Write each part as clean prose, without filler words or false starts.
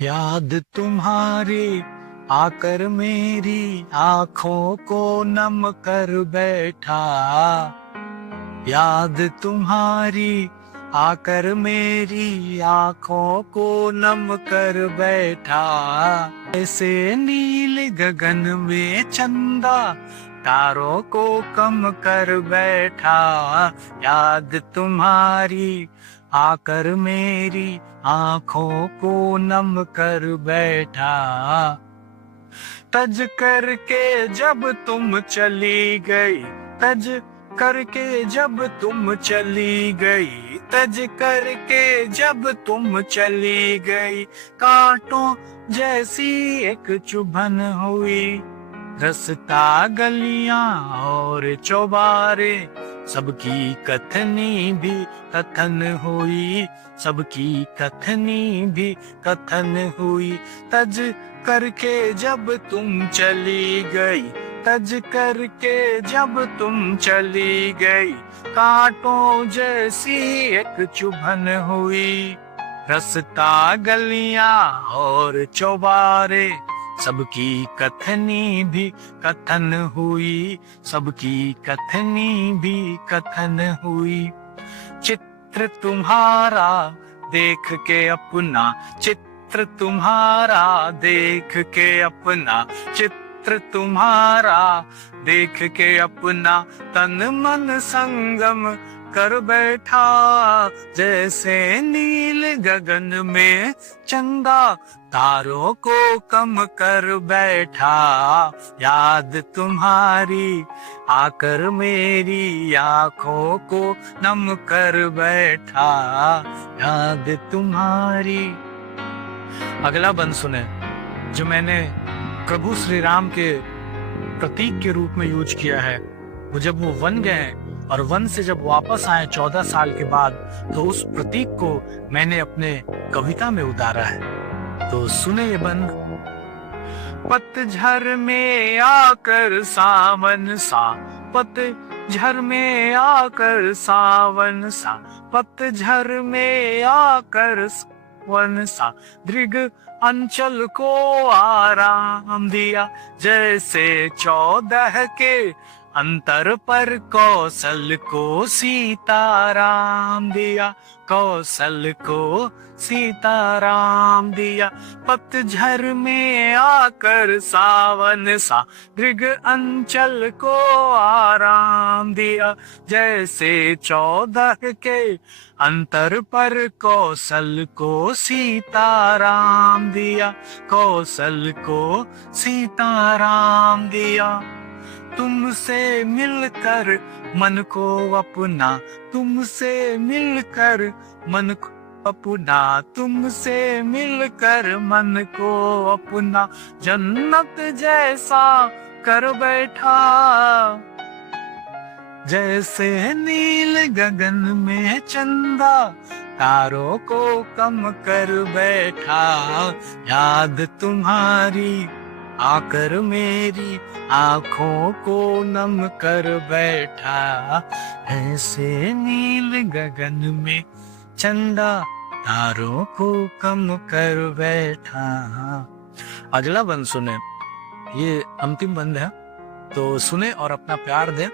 याद तुम्हारी आकर मेरी आंखों को नम कर बैठा। याद तुम्हारी आकर मेरी आंखों को नम कर बैठा। ऐसे नील गगन में चंदा तारों को कम कर बैठा। याद तुम्हारी आकर मेरी आंखों को नम कर बैठा। तज करके जब तुम चली गई, तज करके जब तुम चली गई, तज करके जब तुम चली गई, कांटों जैसी एक चुभन हुई। रास्ता गलियां और चौबारे सबकी कथनी भी कथन हुई, सबकी कथनी भी कथन हुई। तज करके जब तुम चली गई, तज करके जब तुम चली गई, कांटों जैसी एक चुभन हुई। रास्ता गलियां और चौबारे सबकी कथनी भी कथन हुई, सबकी कथनी भी कथन हुई। चित्र तुम्हारा देख के अपना, चित्र तुम्हारा देख के अपना, चित्र तुम्हारा देख के अपना, तन मन संगम कर बैठा। जैसे नील गगन में चंदा तारों को कम कर बैठा। याद तुम्हारी आकर मेरी आंखों को नम कर बैठा। याद तुम्हारी। अगला बंद सुने जो मैंने प्रभु श्री राम के प्रतीक के रूप में यूज किया है। वो जब वो वन गए और वन से जब वापस आए 14 साल के बाद, तो उस प्रतीक को मैंने अपने कविता में उतारा है। तो सुने ये बंद। पतझर में आकर सावन सा, पतझर में आकर सावन सा, पतझर में आकर सावन सा, दृग अंचल को आराम दिया। जैसे 14 के अंतर पर कौशल को सीताराम दिया, कौशल को सीताराम दिया। पतझर में आकर सावन सा, दृग अंचल को आराम दिया। जैसे 14 के अंतर पर कौशल को सीताराम दिया, कौशल को सीताराम दिया। तुमसे मिलकर मन को अपना, तुमसे मिलकर मन को अपना, तुमसे मिलकर मन को अपना, जन्नत जैसा कर बैठा। जैसे नील गगन में चंदा तारों को कम कर बैठा। याद तुम्हारी आकर मेरी आंखों को नम कर बैठा। ऐसे नील गगन में चंदा तारों को कम कर बैठा। अगला बंद सुने, ये अंतिम बंद है, तो सुने और अपना प्यार दें।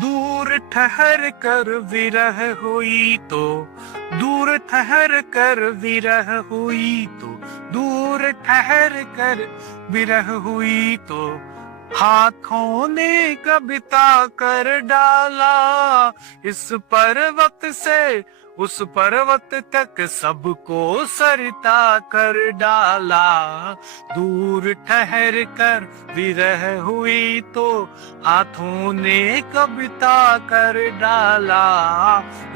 दूर ठहर कर विरह हुई तो, दूर ठहर कर विरह हुई तो, दूर ठहर कर विरह हुई तो, हाथों ने कविता कर डाला। इस पर्वत से उस पर्वत तक सबको सरिता कर डाला। दूर ठहर कर विरह हुई तो, हाथों ने कविता कर डाला।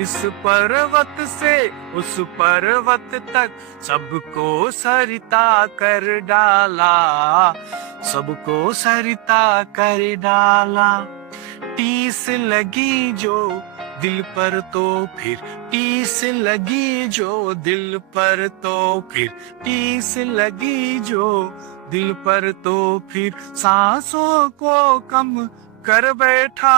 इस पर्वत से उस पर्वत तक सबको सरिता कर डाला, सबको सरिता कर डाला। टीस लगी जो दिल पर तो फिर, टीस लगी जो दिल पर तो फिर, टीस लगी जो दिल पर तो फिर, सांसों को कम कर बैठा।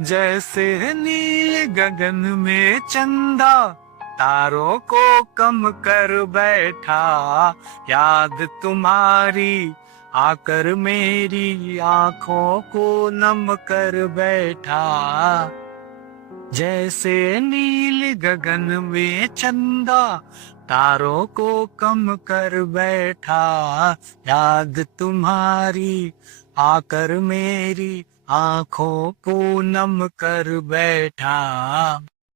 जैसे नील गगन में चंदा तारों को कम कर बैठा, याद तुम्हारी आकर मेरी आंखों को नम कर बैठा। जैसे नील गगन में चंदा तारों को कम कर बैठा, याद तुम्हारी आकर मेरी आंखों को नम कर बैठा।